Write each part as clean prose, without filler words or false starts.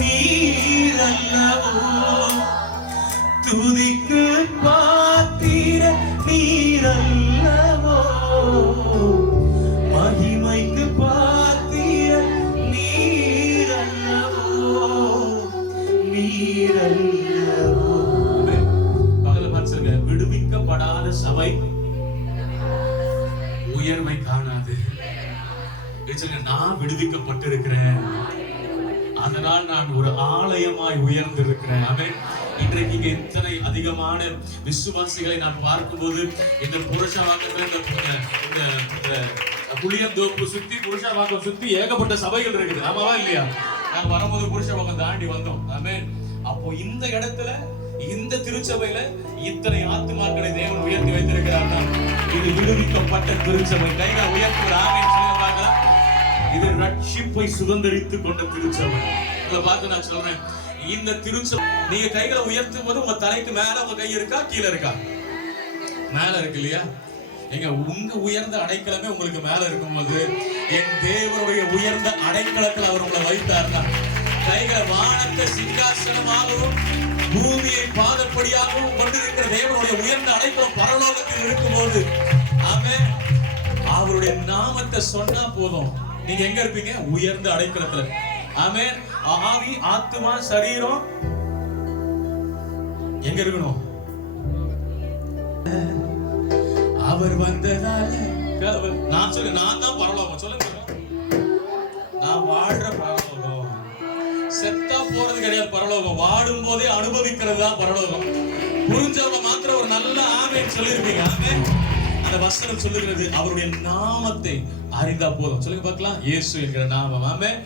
நீரல்லவோ, துதிக்கு பாத்திர நீரல்லவோ, மகிமைக்கு பாத்திர நீரல்லவோ, நீரல்லவோ. பகல பார்த்துங்க, விடுவிக்கப்படாத சபை உயர்வை காணாது. நான் விடுவிக்கப்பட்டிருக்கிறேன், அதனால் நான் ஒரு ஆலயமாய் உயர்ந்திருக்கிறேன். ஆமென். இன்றைக்கு இங்க இத்தனை அதிகமான விசுவாசிகளை நான் பார்க்கும்போது இந்த புருஷவாக்கத்துல இந்த புளியந்தோப்பு சுத்தி புருஷவாக்கம் சுத்தி ஏகப்பட்ட சபைகள் இருக்குது. ஆமாவா இல்லையா? நாங்க வரும்போது புருஷவாக்கம் தாண்டி வந்தோம். ஆமென். அப்போ இந்த இடத்துல இந்த திருச்சபையில இத்தனை ஆத்துமாக்களை தேவன் உயர்த்தி வைத்திருக்கிறார். இது விடுவிக்கப்பட்ட திருச்சபை. கைகளை உயர்த்துகிற ஆமென் சொல்லுங்க பார்க்கலாம். இது ரட்சிப்பை சுதந்திரித்துக் கொண்ட திருச்சபை. உங்களை பார்த்து நான் சொல்றேன், இந்த திருச்சபை நீங்க கைகளை உயர்த்தும் போது உங்க தலைக்கு மேல உங்க கை இருக்கா, கீழே இருக்கா? மேல இருக்கு இல்லையா? எங்க உங்க உயர்ந்த அடைக்கலமே உங்களுக்கு மேல இருக்கும்போது என் தேவனுடைய உயர்ந்த அடைக்கலத்தில் அவர் உங்களை வைத்தார்னா, கைகள் வானத்தை சிங்காசனமாகவும் பூமியை பாதப்படியாகவும் கொண்டிருக்கிற தேவனுடைய உயர்ந்த அடைக்கலம் பரலோகத்தில் இருக்கும்போது ஆமென், அவருடைய நாமத்தை சொன்னா போதும், நீங்க எங்க இருப்பீங்க? உயர்ந்த அடைக்கலத்துல. ஆமென். ஆவி, ஆத்துமா, சரீரம் எங்க இருக்கணும்? அவர் வந்ததால நான் சொல்ல, நான் தான் பரலோகம். சொல்லுங்க, நான் வாழ்ற பரலோகம். செத்தா போறது கிடையாது பரலோகம், வாடும் போதே அனுபவிக்கிறது தான் பரலோகம். புரிஞ்சவங்க மாத்திரம் ஒரு நல்ல ஆமென் சொல்லிருப்பீங்க. ஆமென். அந்த வசனம் சொல்லுகிறது, அவருடைய நாமத்தை அறிந்தா போதும். சொல்லுங்க பார்க்கலாம், இயேசு என்கிற நாமம். ஆமென்.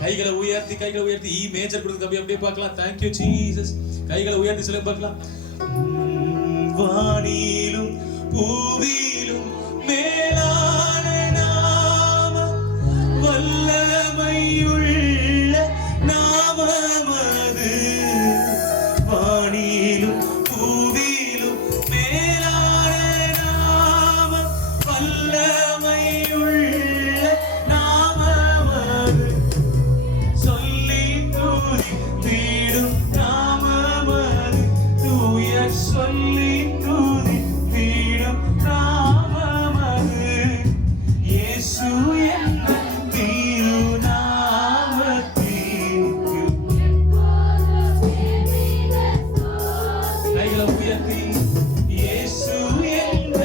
கைகளை உயர்த்தி இ மேஜர் கொடுத்து அப்படியே பார்க்கலாம். Thank you Jesus. கைகளை உயர்த்தி சொல்லுங்க பார்க்கலாம். வானிலும் பூவிலும் மேலான நாமம், வல்லமையுள்ள நாமம் அது. வானிலும் பூவிலும் மேலான நாமம், வல்லமையுள்ள நாமம் அது. சொல்லி துதித்திடும் நாமம் அது. தூய சொல்லி துதித்திடும் நாமம் அது. இயேசு என்ற திருநாமத்திற்கு கைகளை உயர்த்தி, இயேசு என்ற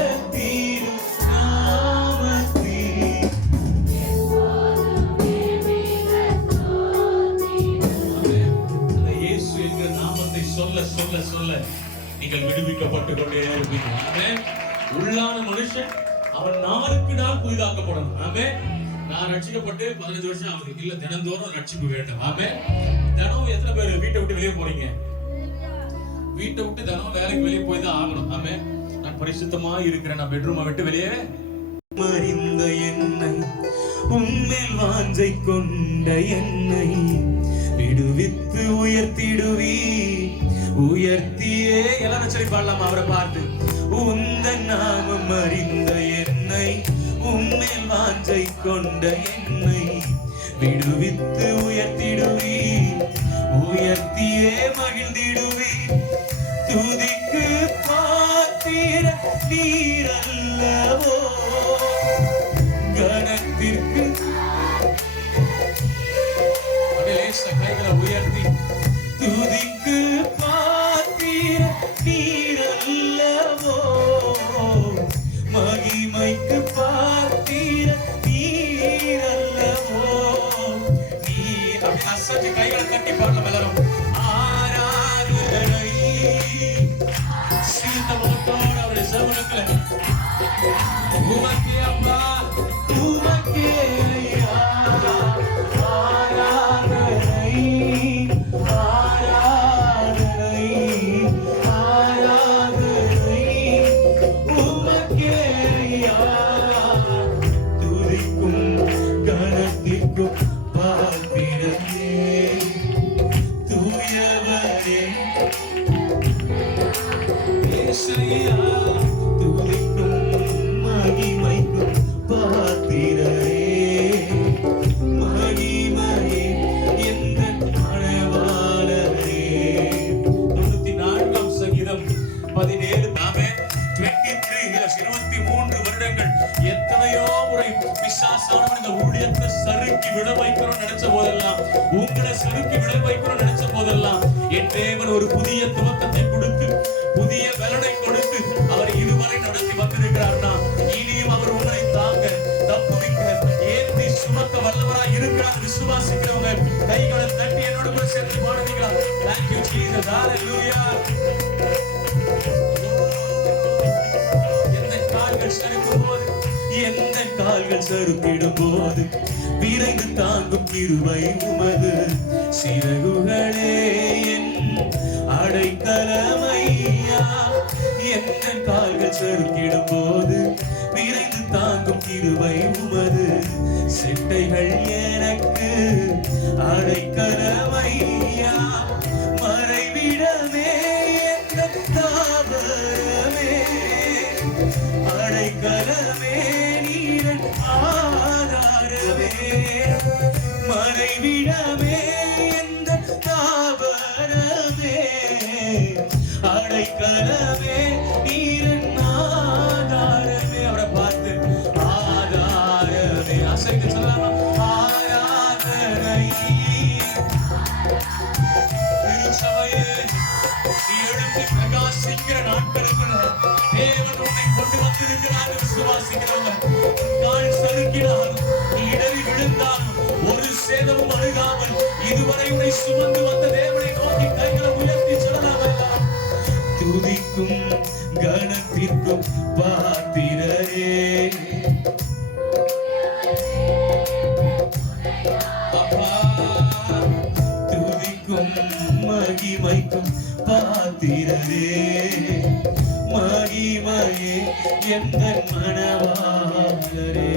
நாமத்தை சொல்ல சொல்ல சொல்ல நீங்கள் விடுவிக்கப்பட்டுக் கொண்டே இருப்பீங்க. ஆமென். உள்ளான மனுஷன் அவன் நாளுக்கு நாள் புதிதாக்கப்படணும். ஆமென். நான் ரட்சிக்கப்பட்டு 15 வருஷம் ஆகுது, இல்ல தினந்தோறும் ரட்சிப்பு வேண்டும். ஆமென். தினம் எத்தனை பேர் வீட்டை விட்டு வெளியே போறீங்க? வீட்டை விட்டு தினம் வேலைக்கு வெளியே போய் தான் ஆகணும். ஆமென். நான் பரிசுத்தமா இருக்கிறேன், நான் பெட்ரூமை விட்டு வெளியே மறிந்த என்னை, உன்மேல் வாஞ்சை கொண்ட என்னை விடுவித்து உயர்த்திடுவி. உயர்த்தியே எல்லாம் சொல்லி பாடலாம் அவரை பார்த்து. உந்தன் நாமம் அறிந்த என்னை, உன்மேல் வாஞ்சை கொண்ட என்னை விடுவித்து உயர்த்திடுவி. உயர்த்தியே மகிழ்ந்திடுவி. துதிக்கு பாத்திர நீரல்லவோ, கணத்திற்கு கைகளை உயர்த்தி, துதிக்கு பாத்திர நீரல்லவோ, மகிமைக்கு பாத்திர நீரல்லவோ. நீ அப்படி அசைச்சு கைகளை கட்டி பாடலாம் எல்லாரும். ஆராதனை சீத்த முகத்தோடு அவருடைய செவனுக்குள்ள உமக்கே அப்பா, உமக்கே ஐயா. ஆராதனை ஆராதனை ஆராதனை உமக்கே ஐயா. துதிக்கும் கணத்திற்கும் பாத்திரமே, தூயவரே இயேசுயா. துதிக்கும் மகிமைக்கும் பாத்திரமே, ஊழியத்தை சறுக்கி விட வைக்கணும்னு நினைச்ச போதெல்லாம், உங்களை சறுக்கி விட வைக்கணும்னு நினைச்ச போதெல்லாம் என் தேவன் ஒரு புதிய துவக்கத்தை கொடுத்து, புதிய பலனை கொடுத்து அவர் இதுவரை நடத்தி வந்திருக்கிறார்னா, இனியும் அவர் உங்களை தாங்க, தப்புவிக்க, ஏற்றி சுமக்க வல்லவராய் இருக்கிறார். விசுவாசிக்கிறவங்க கைகளை தட்டி என்னோட கூட சேர்த்து பாடுவீங்களா? Thank you Jesus, hallelujah. எந்த கால்கள் சறுக்கும் போது, எந்த கால்கள் சறுக்கிடும் போது விரைந்து தாங்கும் கிருபை உமது. சிறகுகளே என் அடைக்கலமையா, எந்த கால்கள் சறுக்கிடும் போது விரைந்து தாங்கும் கிருபை உமது. செட்டைகள் எனக்கு அடைக்கலமையா, மறைவிடமே என் தாவரமே, அடைக்கலமே நீரன் ஆதாரமே, மறைவிடமே எந்த தாவரமே, அடைக்கலமே நீரன் ஆதாரமே. அவரை பார்த்து ஆதாரமே அசைத்து சொல்லலாமா? ஆராதனை திருச்சபையே, நீ எழுப்பி பிரகாசிக்கிற நாட்களுக்குள்ள தேவன் உன்னை கொண்டு வந்திருக்கிறார். விசுவாசிக்கிறவங்க கால் சறுக்கினாலும், நீ இடறி விழுந்தாலும் ஒரு சேதமும் அணுகாமல் இதுவரை உன்னை சுமந்து வந்த தேவனை நோக்கி கைகளை உயர்த்தி சொல்லலாம். துதிக்கும் கணத்திற்கும் பாத்திரரே, அப்பா துதிக்கும் மகிமைக்கும் பாத்திரரே, மகிமையே எந்த மனவாளரே,